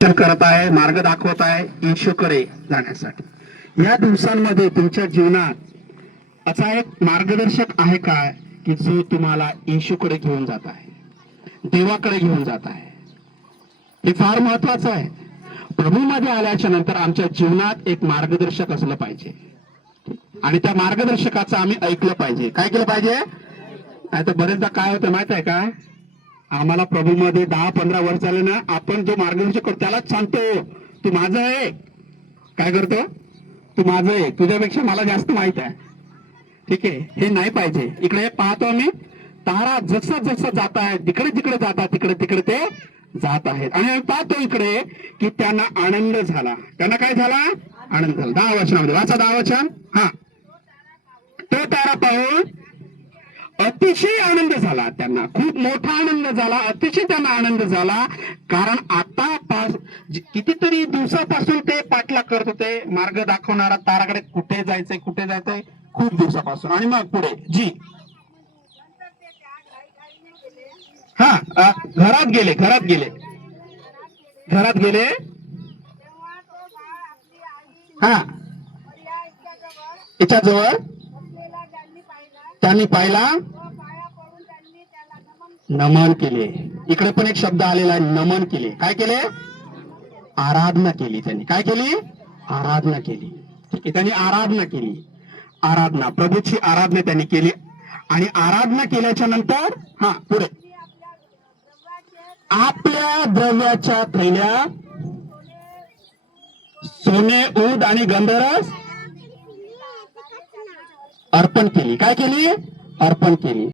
करत आहे, मार्ग दाखवत आहे येशूकडे जाण्यासाठी. या दिवसांमध्ये तुमच्या जीवनात असा एक मार्गदर्शक आहे काय की जो तुम्हाला येशूकडे घेऊन जात आहे, देवाकडे घेऊन जात आहे? हे फार महत्वाचं आहे. प्रभूमध्ये आल्याच्या नंतर आमच्या जीवनात एक मार्गदर्शक असलं पाहिजे आणि त्या मार्गदर्शकाचं आम्ही ऐकलं पाहिजे. काय केलं पाहिजे? नाही तर बरेचदा काय होतं माहित आहे का, आम्हाला प्रभूमध्ये 10-15 वर्ष झाले ना, आपण जो मार्गदर्शक करतो त्यालाच सांगतो तू माझं आहे. काय करतो? तू माझं आहे, तुझ्यापेक्षा मला जास्त माहित आहे. ठीक आहे, हे नाही पाहिजे. इकडे पाहतो आम्ही तारा जसं जसं जात आहे, तिकडे तिकडे जातात, तिकडे तिकडे ते जात आहेत. आणि आम्ही पाहतो इकडे की त्यांना आनंद झाला. त्यांना काय झाला? आनंद झाला. 10 वचनामध्ये वाचा, 10 वचन. हा, तो तारा पाहून अतिशय आनंद झाला. त्यांना खूप मोठा आनंद झाला, अतिशय त्यांना आनंद झाला. कारण आता कितीतरी दिवसापासून ते पाठलाग करत होते मार्ग दाखवणारा ताराकडे, कुठे जायचंय कुठे जायचंय, खूप दिवसापासून. आणि मग पुढे जी हा घरात गेले, घरात गेले, घरात गेले. हा, त्याच्याजवळ त्यांनी पाहिला, नमन केले. इकडे पण एक शब्द आलेला आहे, नमन केले. काय केले? आराधना केली. त्यांनी काय केली? आराधना केली. ठीक आहे, त्यांनी आराधना केली. आराधना, प्रभूची आराधना त्यांनी केली. आणि आराधना केल्याच्या नंतर हा पुढे आपल्या द्रव्याच्या थैल्या, सोने, ऊद आणि गंधरस अर्पण केली. काय केली? अर्पण केली.